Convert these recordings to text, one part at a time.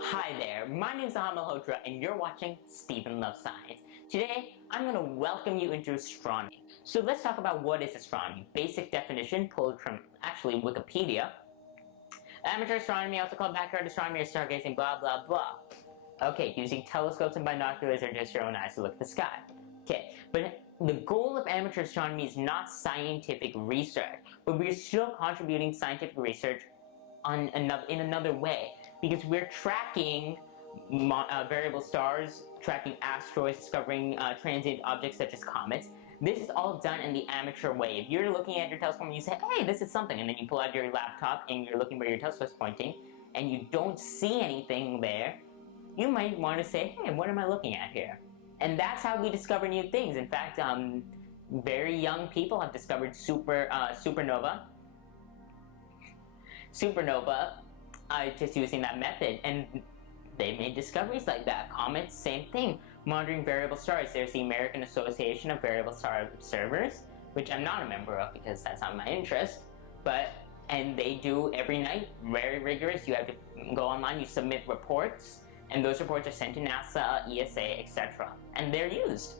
Hi there, my name is Ahmed Malhotra and you're watching Stephen Loves Science. Today, I'm going to welcome you into astronomy. So let's talk about what is astronomy. Basic definition pulled from, actually, Wikipedia. Amateur astronomy, also called backyard astronomy or stargazing, blah blah blah. Okay, using telescopes and binoculars or just your own eyes to look at the sky. Okay, but the goal of amateur astronomy is not scientific research, but we're still contributing scientific research in another way, because we're tracking variable stars, tracking asteroids, discovering transient objects such as comets. This is all done in the amateur way. If you're looking at your telescope and you say, hey, this is something, and then you pull out your laptop and you're looking where your telescope's pointing, and you don't see anything there, you might want to say, hey, what am I looking at here? And that's how we discover new things. In fact, very young people have discovered supernova just using that method, and they made discoveries like that. Comets, same thing. Monitoring variable stars, there's the American Association of Variable Star Observers, which I'm not a member of because that's not my interest, and they do every night, very rigorous. You have to go online, you submit reports, and those reports are sent to NASA, ESA, etc. and they're used.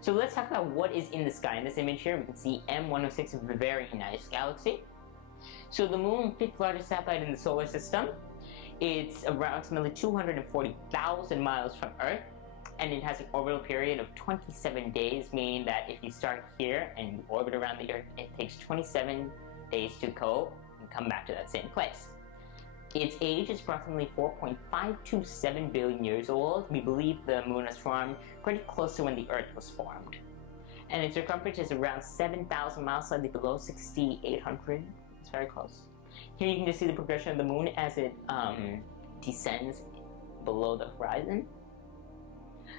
So let's talk about what is in the sky. In this image here, we can see M106, a very nice galaxy. So the moon, 5th largest satellite in the solar system. It's approximately 240,000 miles from Earth, and it has an orbital period of 27 days, meaning that if you start here and you orbit around the Earth, it takes 27 days to go and come back to that same place. Its age is approximately 4.527 billion years old. We believe the moon was formed pretty close to when the Earth was formed. And its circumference is around 7,000 miles, slightly below 6,800. It's very close. Here you can just see the progression of the moon as it descends below the horizon.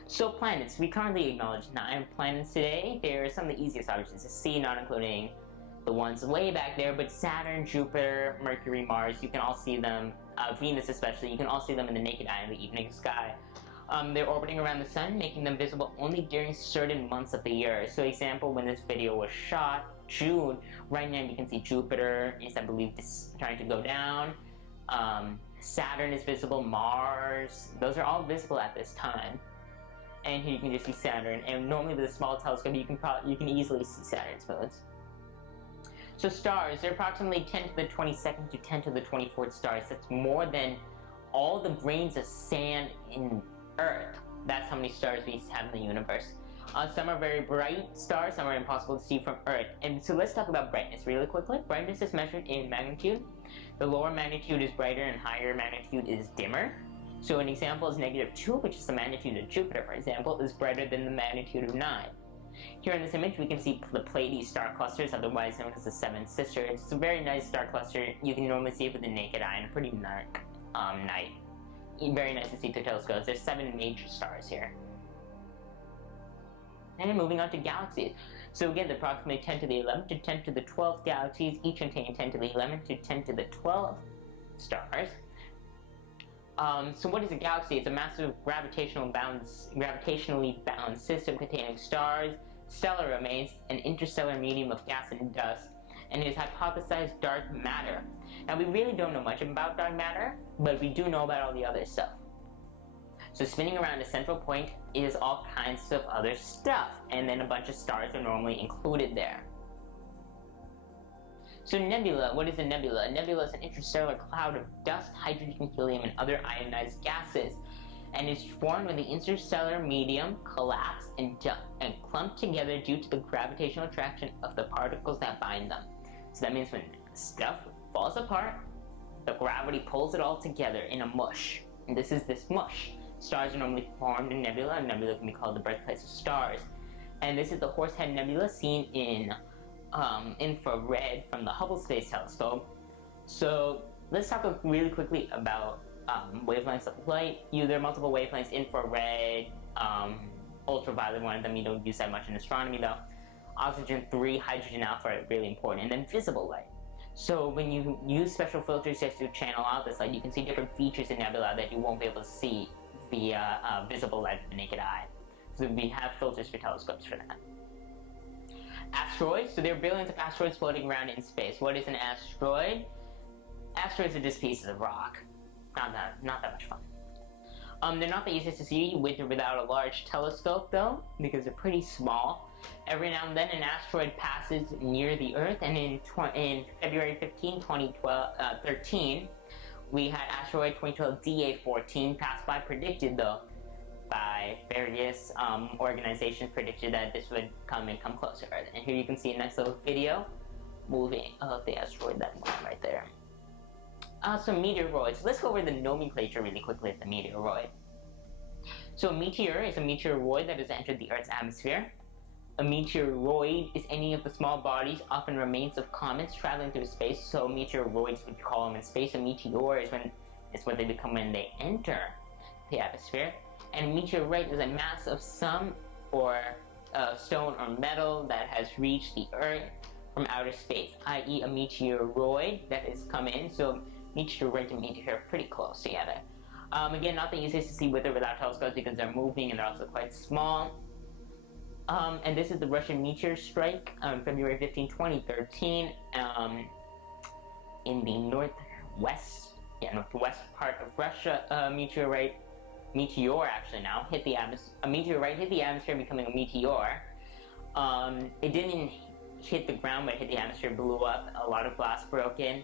So planets, we currently acknowledge 9 planets today. They are some of the easiest objects to see, not including the ones way back there, but Saturn, Jupiter, Mercury, Mars, you can all see them, Venus especially, you can all see them in the naked eye in the evening sky. They're orbiting around the sun, making them visible only during certain months of the year. So example, when this video was shot, June, right now you can see Jupiter is, I believe, trying to go down. Saturn is visible, Mars, those are all visible at this time. And here you can just see Saturn, and normally with a small telescope you can easily see Saturn's moons. So stars, they're approximately 10 to the 22nd to 10 to the 24th stars. That's more than all the grains of sand in Earth. That's how many stars we have in the universe. Some are very bright stars, some are impossible to see from Earth. And so let's talk about brightness really quickly. Brightness is measured in magnitude. The lower magnitude is brighter and higher magnitude is dimmer. So an example is -2, which is the magnitude of Jupiter, for example, is brighter than the magnitude of 9. Here in this image we can see the Pleiades star clusters, otherwise known as the Seven Sisters. It's a very nice star cluster. You can normally see it with the naked eye in a pretty dark night. Very nice to see through telescopes. There's 7 major stars here. And moving on to galaxies. So again, approximately 10 to the 11th to 10 to the 12th galaxies, each containing 10 to the 11th to 10 to the 12th stars. So what is a galaxy? It's a massive gravitationally bound system containing stars, stellar remains, an interstellar medium of gas and dust, and it is hypothesized dark matter. Now we really don't know much about dark matter, but we do know about all the other stuff. So spinning around a central point is all kinds of other stuff, and then a bunch of stars are normally included there. So nebula, what is a nebula? A nebula is an interstellar cloud of dust, hydrogen, helium, and other ionized gases, and is formed when the interstellar medium collapsed and clumped together due to the gravitational attraction of the particles that bind them. So that means when stuff falls apart, the gravity pulls it all together in a mush, and this is this mush. Stars are normally formed in nebula, and nebula can be called the birthplace of stars. And this is the Horsehead Nebula seen in infrared from the Hubble Space Telescope. So let's talk really quickly about wavelengths of light. There are multiple wavelengths: infrared, ultraviolet, one of them you don't use that much in astronomy though. Oxygen 3, hydrogen alpha are really important, and then visible light. So when you use special filters just to channel out this light, you can see different features in nebula that you won't be able to see via visible light with the naked eye. So we have filters for telescopes for that. Asteroids, so there are billions of asteroids floating around in space. What is an asteroid? Asteroids are just pieces of rock. not that much fun. They're not the easiest to see with or without a large telescope though, because they're pretty small. Every now and then an asteroid passes near the Earth, and in February 15, 2013, we had asteroid 2012 DA14 pass by, predicted though, by various organizations, predicted that this would come closer to Earth. And here you can see a nice little video moving of the asteroid, that one right there. So meteoroids. Let's go over the nomenclature really quickly of the meteoroid. So a meteor is a meteoroid that has entered the Earth's atmosphere. A meteoroid is any of the small bodies, often remains of comets, traveling through space. So meteoroids, would you call them in space? A meteor is what they become when they enter the atmosphere. And a meteorite is a mass of some or stone or metal that has reached the Earth from outer space, i.e. a meteoroid that has come in. So meteorite and meteor are pretty close together. Again, not the easiest to see with or without telescopes because they're moving and they're also quite small. And this is the Russian meteor strike on February 15, 2013, in the northwest part of Russia. Meteor actually now hit the atmosphere. A meteorite hit the atmosphere, becoming a meteor. It didn't hit the ground, but it hit the atmosphere, blew up. A lot of glass broke in.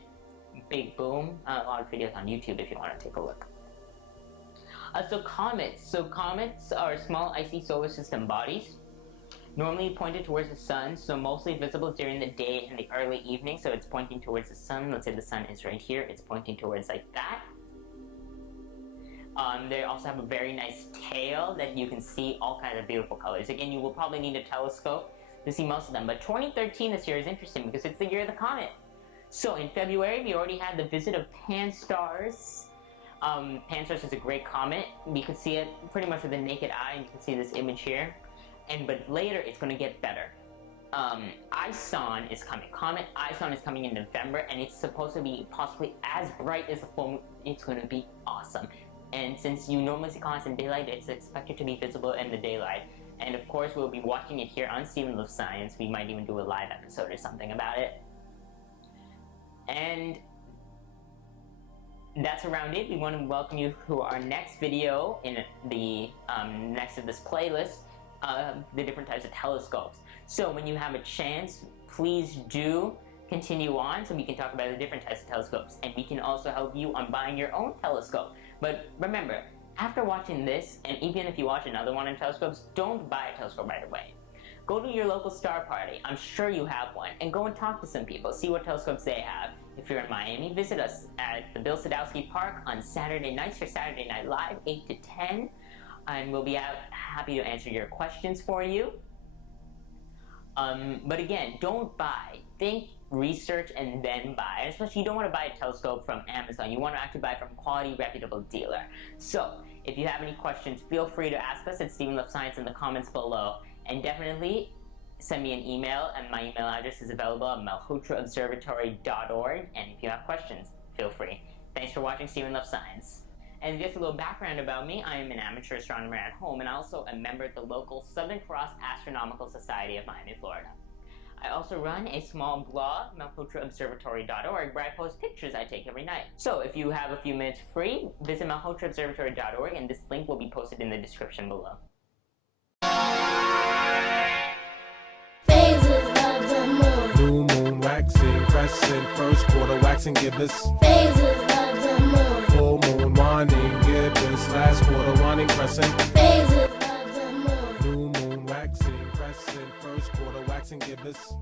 Big boom. A lot of videos on YouTube if you want to take a look. So comets. So comets are small icy solar system bodies, normally pointed towards the sun, so mostly visible during the day and the early evening. So it's pointing towards the sun. Let's say the sun is right here. It's pointing towards like that. They also have a very nice tail that you can see all kinds of beautiful colors. Again, you will probably need a telescope to see most of them. But 2013 this year is interesting because it's the year of the comet. So in February, we already had the visit of Pan-STARRS. Pan-STARRS is a great comet. We could see it pretty much with the naked eye, and you can see this image here. But later, it's going to get better. ISON is coming. Comet ISON is coming in November, and it's supposed to be possibly as bright as the full moon. It's going to be awesome. And since you normally see comets in daylight, it's expected to be visible in the daylight. And of course, we'll be watching it here on Stephen Loves Science. We might even do a live episode or something about it. And that's around it. We want to welcome you to our next video in the next of this playlist, the different types of telescopes. So when you have a chance, please do continue on so we can talk about the different types of telescopes, and we can also help you on buying your own telescope. But remember, after watching this, and even if you watch another one on telescopes, don't buy a telescope right away. Go to your local star party, I'm sure you have one, and go and talk to some people, see what telescopes they have. If you're in Miami, visit us at the Bill Sadowski Park on Saturday nights for Saturday Night Live, 8 to 10, and we'll be happy to answer your questions for you. But again, don't buy. Think, research, and then buy. And especially, you don't want to buy a telescope from Amazon. You want to actually buy from a quality, reputable dealer. So, if you have any questions, feel free to ask us at Stephen Loves Science in the comments below. And definitely send me an email, and my email address is available at malhotraobservatory.org. And if you have questions, feel free. Thanks for watching Stephen Loves Science. And just a little background about me, I am an amateur astronomer at home and also a member of the local Southern Cross Astronomical Society of Miami, Florida. I also run a small blog, malhotraobservatory.org, where I post pictures I take every night. So if you have a few minutes free, visit malhotraobservatory.org, and this link will be posted in the description below. Phases of the moon. New moon waxing, crescent, first quarter waxing gibbous. Phases of the moon. Full moon waning gibbous, last quarter waning crescent. Phases of the moon. New moon waxing, crescent, first quarter waxing gibbous.